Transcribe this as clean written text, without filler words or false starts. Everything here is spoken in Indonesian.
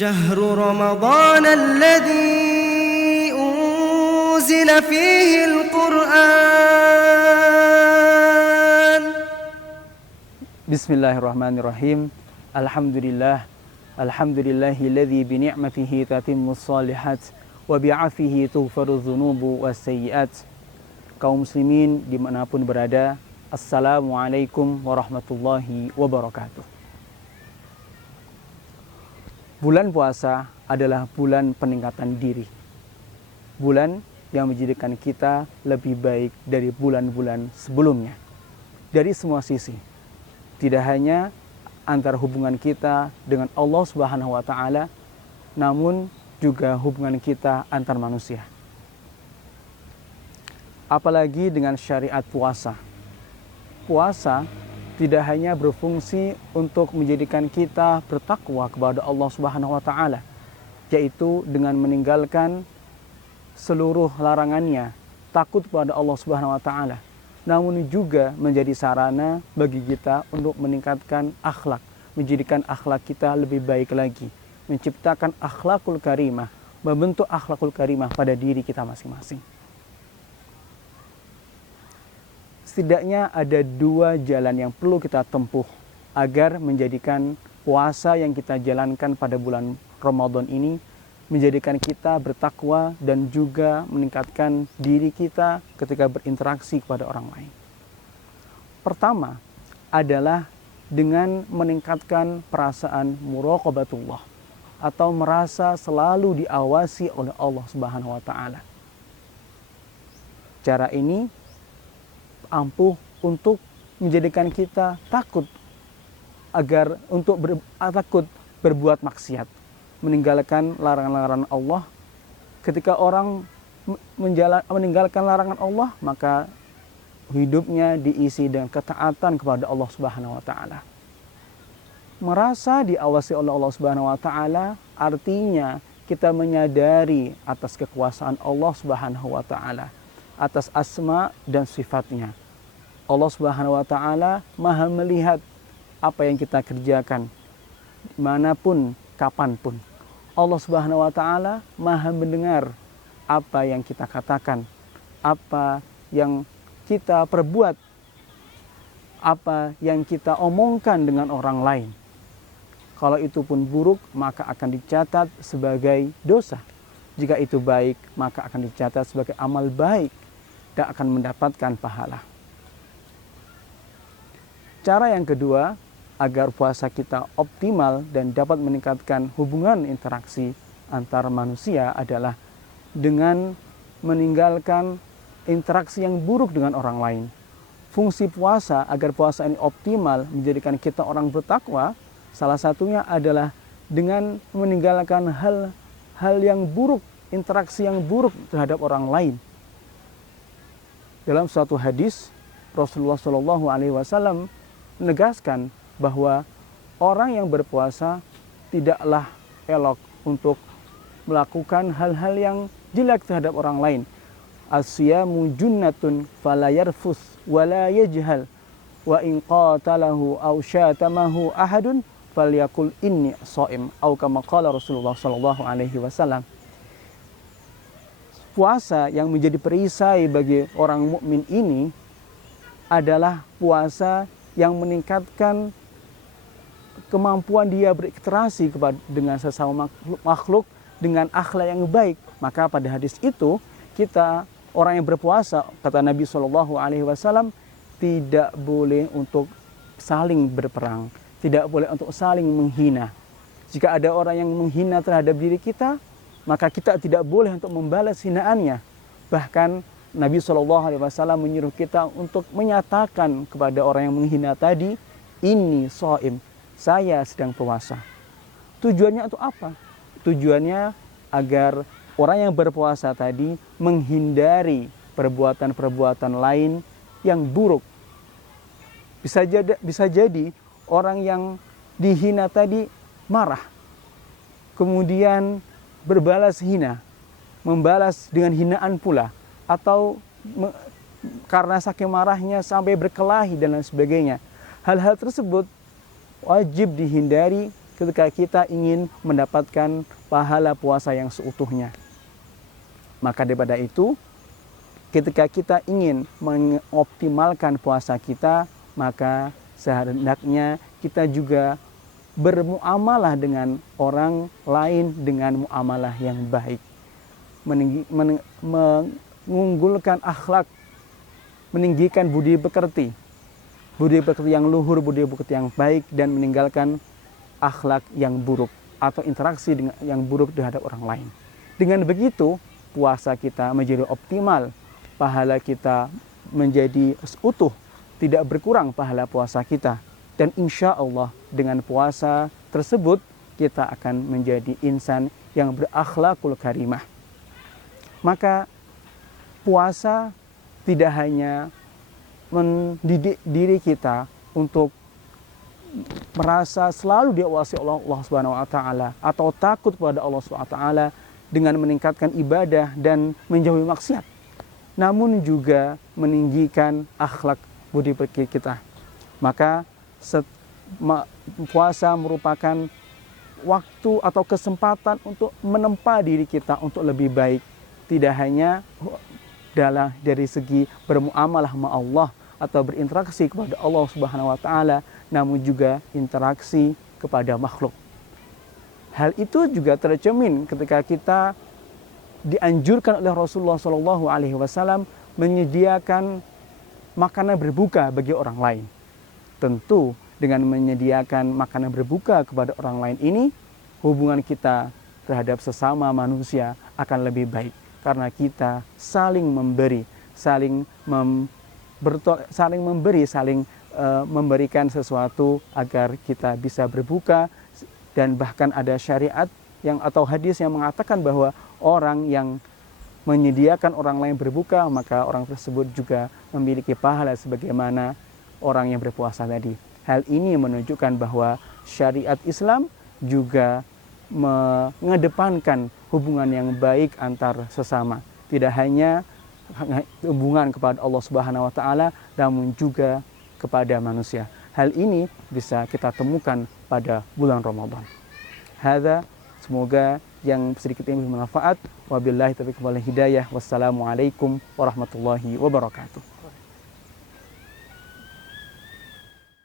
شهر رمضان الذي أنزل فيه القرآن. Bismillahirrahmanirrahim. Alhamdulillahilladzi bi ni'matihi tatimmus shalihat wa bi'afihi tughfaru dzunubu wassayyi'at. Kaum muslimin dimanapun berada, Assalamualaikum warahmatullahi wabarakatuh. Bulan puasa adalah bulan peningkatan diri. Bulan yang menjadikan kita lebih baik dari bulan-bulan sebelumnya. Dari semua sisi. Tidak hanya antara hubungan kita dengan Allah Subhanahu wa taala, namun juga hubungan kita antar manusia. Apalagi dengan syariat puasa. Puasa tidak hanya berfungsi untuk menjadikan kita bertakwa kepada Allah Subhanahu wa taala, yaitu dengan meninggalkan seluruh larangannya, takut kepada Allah Subhanahu wa taala, namun juga menjadi sarana bagi kita untuk meningkatkan akhlak, menjadikan akhlak kita lebih baik lagi, menciptakan akhlakul karimah, membentuk akhlakul karimah pada diri kita masing-masing. Setidaknya ada dua jalan yang perlu kita tempuh agar menjadikan puasa yang kita jalankan pada bulan Ramadan ini menjadikan kita bertakwa dan juga meningkatkan diri kita ketika berinteraksi kepada orang lain. Pertama adalah dengan meningkatkan perasaan muraqabatullah atau merasa selalu diawasi oleh Allah Subhanahu wa taala. Cara ini ampuh untuk menjadikan kita takut takut berbuat maksiat, meninggalkan larangan-larangan Allah. Ketika orang meninggalkan larangan Allah, maka hidupnya diisi dengan ketaatan kepada Allah Subhanahu wa taala. Merasa diawasi oleh Allah Subhanahu wa taala artinya kita menyadari atas kekuasaan Allah Subhanahu wa taala, atas asma dan sifatnya. Allah Subhanahu wa taala Maha melihat apa yang kita kerjakan dimanapun, kapanpun. Allah Subhanahu wa taala Maha mendengar apa yang kita katakan, apa yang kita perbuat, apa yang kita omongkan dengan orang lain. Kalau itu pun buruk, maka akan dicatat sebagai dosa. Jika itu baik, maka akan dicatat sebagai amal baik dan akan mendapatkan pahala. Cara yang kedua, agar puasa kita optimal dan dapat meningkatkan hubungan interaksi antar manusia adalah dengan meninggalkan interaksi yang buruk dengan orang lain. Fungsi puasa agar puasa ini optimal menjadikan kita orang bertakwa, salah satunya adalah dengan meninggalkan hal yang buruk, interaksi yang buruk terhadap orang lain. Dalam suatu hadis, Rasulullah SAW menegaskan bahwa orang yang berpuasa tidaklah elok untuk melakukan hal-hal yang jelek terhadap orang lain. As-siyamu junnatun fala yarfus wala yajhal wa in qatalahu aw syatamahu ahadun falyakul inni shaim atau kama qala Rasulullah sallallahu alaihi wasallam. Puasa yang menjadi perisai bagi orang mukmin ini adalah puasa yang meningkatkan kemampuan dia berinteraksi dengan sesama makhluk dengan akhlak yang baik. Maka pada hadis itu kita orang yang berpuasa, kata Nabi SAW, tidak boleh untuk saling berperang, tidak boleh untuk saling menghina. Jika ada orang yang menghina terhadap diri kita, maka kita tidak boleh untuk membalas hinaannya. Bahkan Nabi SAW menyuruh kita untuk menyatakan kepada orang yang menghina tadi, ini shaim, saya sedang puasa. Tujuannya untuk apa? Tujuannya agar orang yang berpuasa tadi menghindari perbuatan-perbuatan lain yang buruk. Bisa jadi orang yang dihina tadi marah, kemudian berbalas hina, membalas dengan hinaan pula, atau karena saking marahnya sampai berkelahi dan lain sebagainya. Hal-hal tersebut wajib dihindari ketika kita ingin mendapatkan pahala puasa yang seutuhnya. Maka daripada itu, ketika kita ingin mengoptimalkan puasa kita, maka sehendaknya kita juga bermuamalah dengan orang lain dengan muamalah yang baik. Mengunggulkan akhlak, meninggikan budi pekerti yang luhur, budi pekerti yang baik, dan meninggalkan akhlak yang buruk atau interaksi yang buruk terhadap orang lain. Dengan begitu, puasa kita menjadi optimal, pahala kita menjadi utuh, tidak berkurang pahala puasa kita. Dan insya Allah dengan puasa tersebut kita akan menjadi insan yang berakhlakul karimah. Maka puasa tidak hanya mendidik diri kita untuk merasa selalu diawasi oleh Allah Subhanahu wa taala atau takut kepada Allah Subhanahu wa taala dengan meningkatkan ibadah dan menjauhi maksiat, namun juga meninggikan akhlak budi pekerti kita. Maka puasa merupakan waktu atau kesempatan untuk menempa diri kita untuk lebih baik, tidak hanya dari segi bermuamalah sama Allah atau berinteraksi kepada Allah Subhanahu wa taala, namun juga interaksi kepada makhluk. Hal itu juga tercermin ketika kita dianjurkan oleh Rasulullah SAW menyediakan makanan berbuka bagi orang lain. Tentu dengan menyediakan makanan berbuka kepada orang lain ini, hubungan kita terhadap sesama manusia akan lebih baik. Karena kita saling memberi, saling memberikan sesuatu agar kita bisa berbuka. Dan bahkan ada syariat atau hadis yang mengatakan bahwa orang yang menyediakan orang lain berbuka, maka orang tersebut juga memiliki pahala sebagaimana orang yang berpuasa tadi. Hal ini menunjukkan bahwa syariat Islam juga mengedepankan hubungan yang baik antar sesama. Tidak hanya hubungan kepada Allah Subhanahu wa taala, namun juga kepada manusia. Hal ini bisa kita temukan pada bulan Ramadan. Hadza, semoga yang sedikit ini bermanfaat. Wabillahi taufiq wal hidayah. Wassalamualaikum warahmatullahi wabarakatuh.